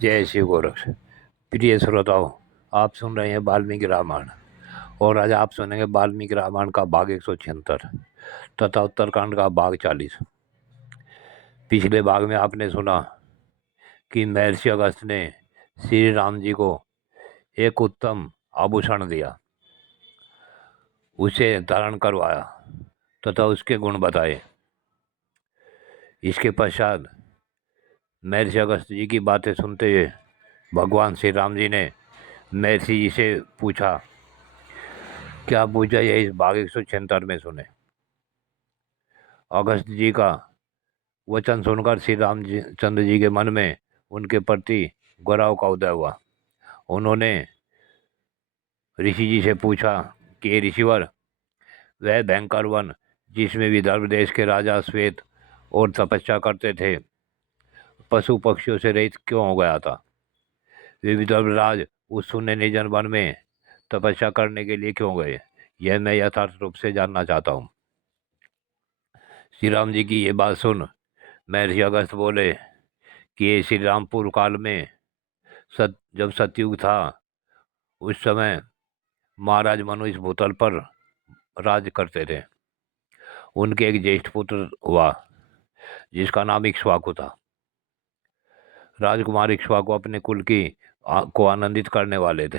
जय श्री गोरक्ष। प्रिय श्रोताओं, आप सुन रहे हैं वाल्मीकि रामायण और आज आप सुनेंगे वाल्मीकि रामायण का भाग 176 तथा उत्तरकांड का भाग 40। पिछले भाग में आपने सुना कि महर्षि अगस्त ने श्री राम जी को एक उत्तम आभूषण दिया, उसे धारण करवाया तथा उसके गुण बताए। इसके पश्चात महर्षि अगस्त जी की बातें सुनते हुए भगवान श्री राम जी ने महर्षि जी से पूछा। क्या पूछा यह इस भाग 176 में सुने। अगस्त जी का वचन सुनकर श्री चंद्र जी के मन में उनके प्रति गौरव का उदय हुआ। उन्होंने ऋषि जी से पूछा कि हे ऋषिवर, वह भयंकर वन जिसमें विदर्भ देश के राजा श्वेत और तपस्या करते थे पशु पक्षियों से रहित क्यों हो गया था। वे विदर्भ राज उस शून्य निर्जन वन में तपस्या करने के लिए क्यों गए, यह मैं यथार्थ रूप से जानना चाहता हूँ। श्री राम जी की ये बात सुन महर्षि अगस्त बोले कि ये श्री राम पूर्व काल में जब सतयुग था उस समय महाराज मनु इस भूतल पर राज करते थे। उनके एक ज्येष्ठ पुत्र हुआ जिसका नाम इक्ष्वाकु था। राजकुमार इक्ष्वाकु अपने कुल को आनंदित करने वाले थे।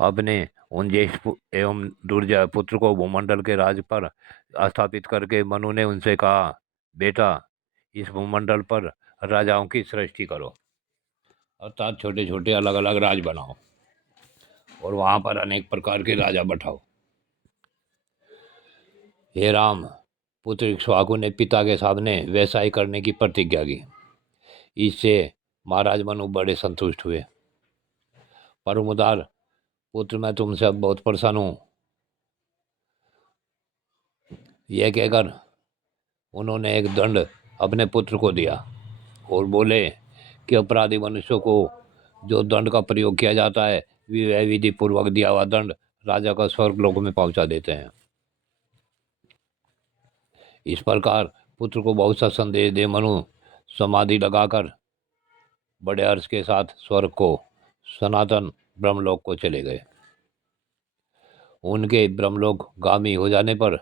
अपने उन ज्येष्ठ एवं दुर्जय पुत्र को भूमंडल के राज पर स्थापित करके मनु ने उनसे कहा, बेटा, इस भूमंडल पर राजाओं की सृष्टि करो, अर्थात छोटे छोटे अलग अलग राज बनाओ और वहां पर अनेक प्रकार के राजा बैठाओ। हे राम, पुत्र इक्ष्वाकु ने पिता के सामने वैसा ही करने की प्रतिज्ञा की। इससे महाराज मनु बड़े संतुष्ट हुए। परम उदार पुत्र, मैं तुमसे अब बहुत प्रसन्न हूँ, यह कहकर उन्होंने एक दंड अपने पुत्र को दिया और बोले कि अपराधी मनुष्यों को जो दंड का प्रयोग किया जाता है वह विधि पूर्वक दिया हुआ दंड राजा का स्वर्ग लोक में पहुंचा देते हैं। इस प्रकार पुत्र को बहुत सा संदेश दे मनु समाधि लगाकर बड़े हर्ष के साथ स्वर्ग को सनातन ब्रह्मलोक को चले गए। उनके ब्रह्मलोक गामी हो जाने पर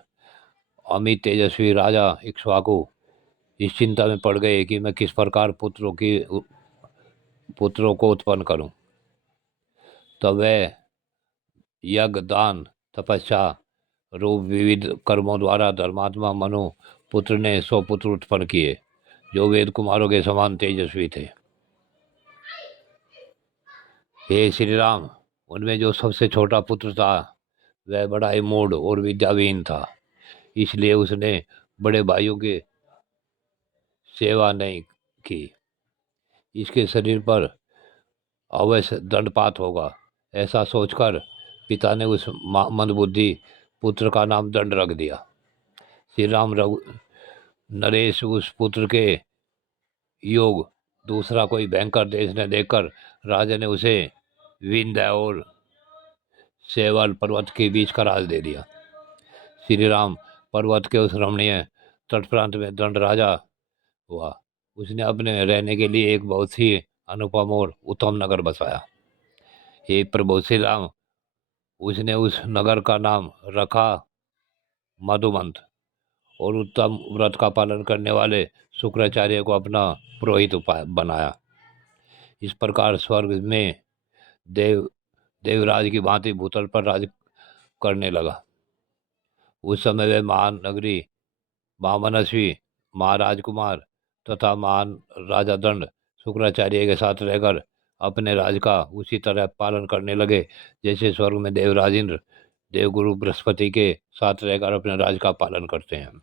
अमित तेजस्वी राजा इक्ष्वाकु इस चिंता में पड़ गए कि मैं किस प्रकार पुत्रों को उत्पन्न करूं। तब वह यज्ञ, दान, तपस्या रूप विविध कर्मों द्वारा धर्मात्मा मनु पुत्र ने 100 पुत्र उत्पन्न किए जो वेद कुमारों के समान तेजस्वी थे। हे श्री राम, उनमें जो सबसे छोटा पुत्र था वह बड़ा ही मूढ़ और विद्याविहीन था, इसलिए उसने बड़े भाइयों की सेवा नहीं की। इसके शरीर पर अवश्य दंडपात होगा, ऐसा सोचकर पिता ने उस मंदबुद्धि पुत्र का नाम दंड रख दिया। श्री राम नरेश उस पुत्र के योग दूसरा कोई भयंकर देश ने देखकर राजा ने उसे विंध्य और सेवल पर्वत के बीच का राज दे दिया। श्री राम पर्वत के उस रमणीय तट प्रांत में दंड राजा हुआ। उसने अपने रहने के लिए एक बहुत ही अनुपम और उत्तम नगर बसाया। हे प्रभु श्री राम, उसने उस नगर का नाम रखा मधुमंत और उत्तम व्रत का पालन करने वाले शुक्राचार्य को अपना पुरोहित बनाया। इस प्रकार स्वर्ग में देवराज की भांति भूतल पर राज करने लगा। उस समय वह महान नगरी महामनस्वी महाराजकुमार तथा महान राजा दंड शुक्राचार्य के साथ रहकर अपने राज का उसी तरह पालन करने लगे जैसे स्वर्ग में देवराज इंद्र देवगुरु बृहस्पति के साथ रहकर अपने राज का पालन करते हैं।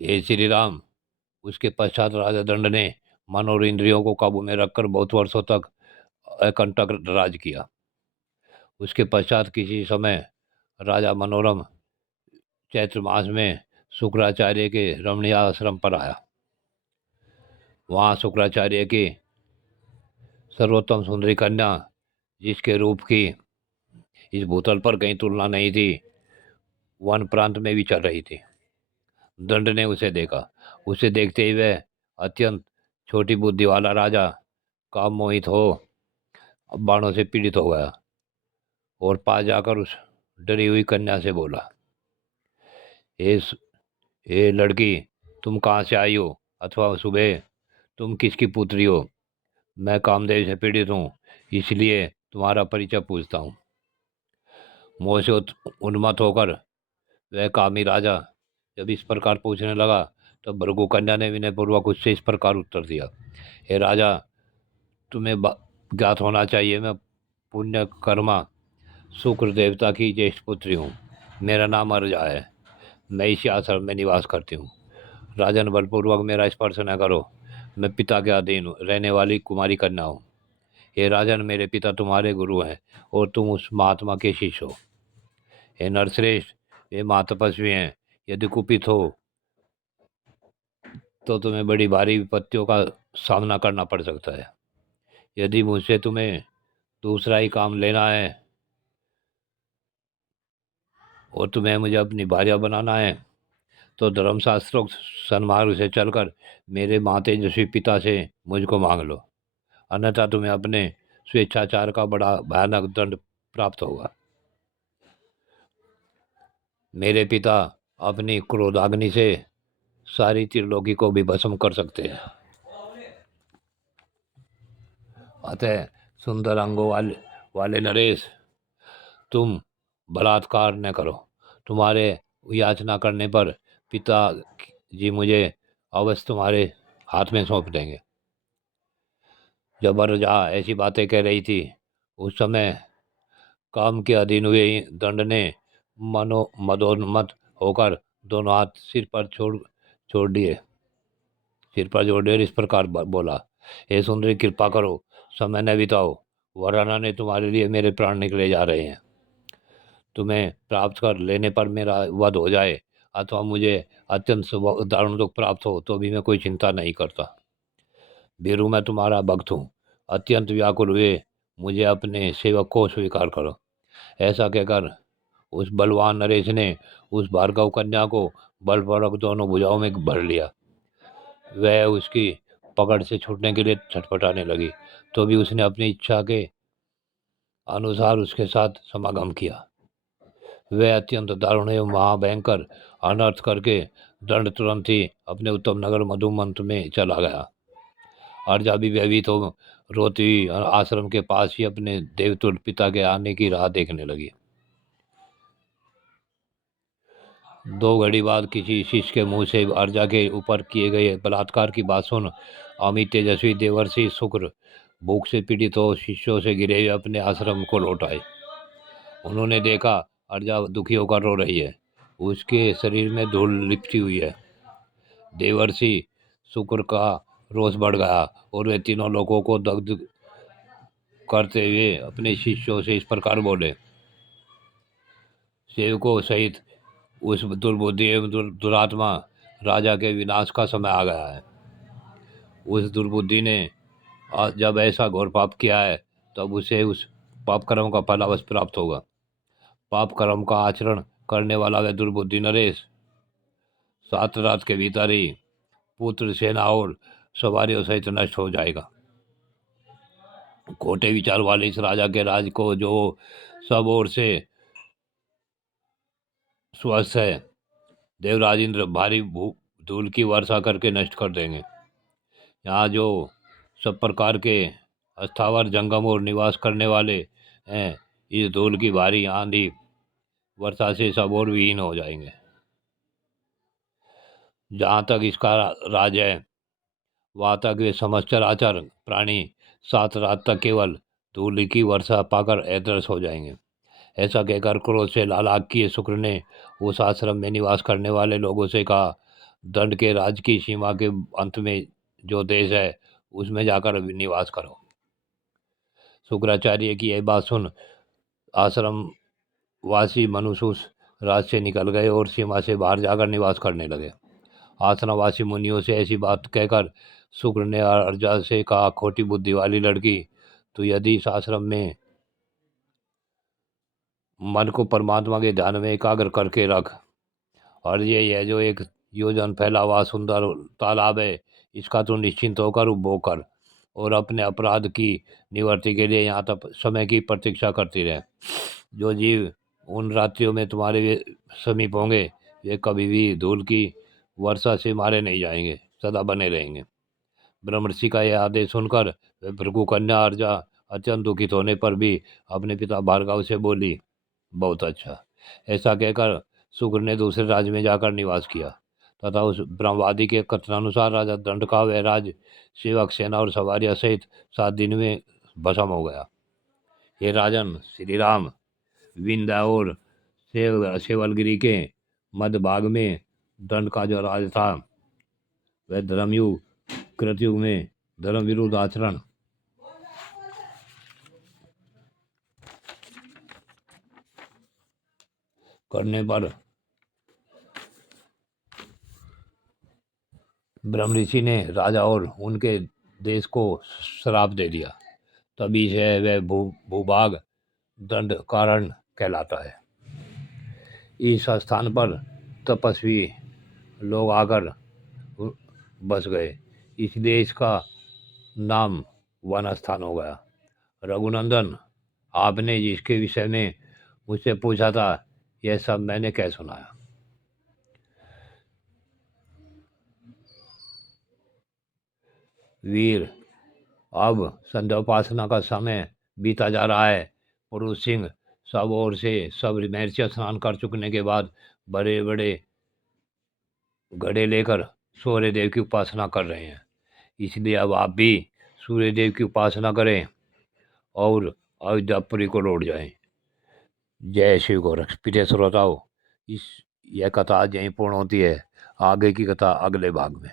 हे श्री राम, उसके पश्चात राजा दंड ने मन और इंद्रियों को काबू में रखकर बहुत वर्षों तक अकंटक राज किया। उसके पश्चात किसी समय राजा मनोरम चैत्र मास में शुक्राचार्य के रमणीय आश्रम पर आया। वहाँ शुक्राचार्य की सर्वोत्तम सुंदरी कन्या, जिसके रूप की इस भूतल पर कहीं तुलना नहीं थी, वन प्रांत में विचर रही थी। दंड ने उसे देखा। उसे देखते ही वह अत्यंत छोटी बुद्धि वाला राजा काम मोहित हो अब बाणों से पीड़ित हो गया और पास जाकर उस डरी हुई कन्या से बोला, हे हे लड़की, तुम कहाँ से आई हो, अथवा सुबह तुम किसकी पुत्री हो? मैं कामदेव से पीड़ित हूँ, इसलिए तुम्हारा परिचय पूछता हूँ। मोह से उन्मत्त होकर वह कामी राजा जब इस प्रकार पूछने लगा, तब भृगु कन्या ने विनयपूर्वक उससे इस प्रकार उत्तर दिया, हे राजा, तुम्हें ज्ञात होना चाहिए, मैं पुण्य कर्मा शुक्र देवता की ज्येष्ठ पुत्री हूँ। मेरा नाम अर्जा है। मैं इसी आश्रम में निवास करती हूँ। राजन, बलपूर्वक मेरा स्पर्श न करो। मैं पिता के अधीन रहने वाली कुमारी कन्या हूँ। हे राजन, मेरे पिता तुम्हारे गुरु हैं और तुम उस महात्मा के शिष्य हो। हे नरश्रेष्ठ, वे महातपस्वी हैं। यदि कुपित हो तो तुम्हें बड़ी भारी विपत्तियों का सामना करना पड़ सकता है। यदि मुझसे तुम्हें दूसरा ही काम लेना है और तुम्हें मुझे अपनी भार्या बनाना है, तो धर्मशास्त्रोक्त सन्मार्ग से चलकर मेरे मातेजस्वी पिता से मुझको मांग लो, अन्यथा तुम्हें अपने स्वेच्छाचार का बड़ा भयानक दंड प्राप्त होगा। मेरे पिता अपनी क्रोधाग्नि से सारी त्रिलोकी को भी भस्म कर सकते हैं। अतः सुंदर अंगों वाले नरेश, तुम बलात्कार न करो। तुम्हारे याचना करने पर पिता जी मुझे अवश्य तुम्हारे हाथ में सौंप देंगे। जब अर्जा ऐसी बातें कह रही थी, उस समय काम के अधीन हुए दंड ने मदोन्मत्त होकर दोनों हाथ सिर पर जोड़ दिए, इस प्रकार बोला, हे सुंदरी, कृपा करो, समय न बिताओ, वरना ने तुम्हारे लिए मेरे प्राण निकले जा रहे हैं। तुम्हें प्राप्त कर लेने पर मेरा वध हो जाए अथवा मुझे अत्यंत दारुण दुख प्राप्त हो तो भी मैं कोई चिंता नहीं करता। वीरू, मैं तुम्हारा भक्त हूँ। अत्यंत व्याकुल हुए मुझे अपने सेवक को स्वीकार करो। ऐसा कहकर उस बलवान नरेश ने उस भार्गव कन्या को बलपूर्वक दोनों भुजाओं में भर लिया। वह उसकी पकड़ से छूटने के लिए छटपटाने लगी, तो भी उसने अपनी इच्छा के अनुसार उसके साथ समागम किया। वह अत्यंत दारुण एवं महाभयंकर अनर्थ करके दंड तुरंत ही अपने उत्तम नगर मधुमंत में चला गया। अर्जा भी भयभीत हो रोती हुई आश्रम के पास ही अपने देवतुल्य पिता के आने की राह देखने लगी। 2 घड़ी बाद किसी शिष्य के मुंह से अर्जा के ऊपर किए गए बलात्कार की बात सुन अमित तेजस्वी देवर्षि शुक्र भूख से पीड़ित हो शिष्यों से घिरे हुए अपने आश्रम को लौट आए। उन्होंने देखा अर्जा दुखी होकर रो रही है, उसके शरीर में धूल लिपटी हुई है। देवर्षि शुक्र का रोष बढ़ गया और वे तीनों लोगों को दग्ध करते हुए अपने शिष्यों से इस प्रकार बोले, सेवकों सहित उस दुर्बुद्धि एवं दुरात्मा राजा के विनाश का समय आ गया है। उस दुर्बुद्धि ने जब ऐसा घोर पाप किया है, तब उसे उस पाप कर्म का फल अवश्य प्राप्त होगा। पाप कर्म का आचरण करने वाला वह दुर्बुद्धि नरेश 7 रात के भीतर ही पुत्र, सेना और सवारियों सहित नष्ट हो जाएगा। खोटे विचार वाले इस राजा के राज को जो सब ओर से स्वस्थ है, देवराज इंद्र भारी धूल की वर्षा करके नष्ट कर देंगे। यहाँ जो सब प्रकार के अस्थावर जंगम और निवास करने वाले हैं, इस धूल की भारी आंधी वर्षा से सब और विहीन हो जाएंगे। जहाँ तक इसका राज है, वहाँ तक वे समस्त चराचर प्राणी 7 रात तक केवल धूल की वर्षा पाकर अदृश्य हो जाएंगे। ऐसा कहकर क्रोध से लालाग किए शुक्र ने उस आश्रम में निवास करने वाले लोगों से कहा, दंड के राज की सीमा के अंत में जो देश है, उसमें जाकर निवास करो। शुक्राचार्य की यह बात सुन आश्रम वासी मनुष्य उस राज से निकल गए और सीमा से बाहर जाकर निवास करने लगे। आश्रमवासी मुनियों से ऐसी बात कहकर शुक्र ने अर्जा से कहा, खोटी बुद्धि वाली लड़की, तो यदि इस आश्रम में मन को परमात्मा के ध्यान में एकाग्र करके रख, और यह जो 1 योजन फैला हुआ सुंदर तालाब है, इसका तो निश्चिंत होकर उपभोग कर और अपने अपराध की निवृत्ति के लिए यहाँ तक समय की प्रतीक्षा करती रहे। जो जीव उन रात्रियों में तुम्हारे समीप होंगे वे कभी भी धूल की वर्षा से मारे नहीं जाएंगे, सदा बने रहेंगे। ब्रह्मर्षि का यह आदेश सुनकर वे भृगु कन्या अर्जा अत्यंत दुखित होने पर भी अपने पिता भार्गव से बोली, बहुत अच्छा। ऐसा कहकर शुक्र ने दूसरे राज्य में जाकर निवास किया तथा उस ब्रह्मवादी के कथनानुसार राजा दंड का वह राज सेवक सेना और सवारियां सहित 7 दिन में भस्म हो गया। हे राजन, श्री राम विंध्य और सेवलगिरी के मध्य भाग में दंड का जो राज था वह धर्मयुग कृतयुग में धर्म विरुद्ध आचरण करने पर ब्रह्म ऋषि ने राजा और उनके देश को श्राप दे दिया। तभी से वह भूभाग दंड कारण कहलाता है। इस स्थान पर तपस्वी लोग आकर बस गए, इसलिए इसका नाम वन स्थान हो गया। रघुनंदन, आपने जिसके विषय में मुझसे पूछा था यह सब मैंने कह सुनाया। वीर, अब संध्या उपासना का समय बीता जा रहा है। पुरुष सिंह सब ओर से सब महर्षि स्नान कर चुकने के बाद बड़े बड़े घड़े लेकर सूर्य देव की उपासना कर रहे हैं। इसलिए अब आप भी सूर्य देव की उपासना करें और अयोध्यापुरी को लौट जाएं। जय शिव गोरख। प्रिय श्रोताओं, यह कथा आज यहीं पूर्ण होती है। आगे की कथा अगले भाग में।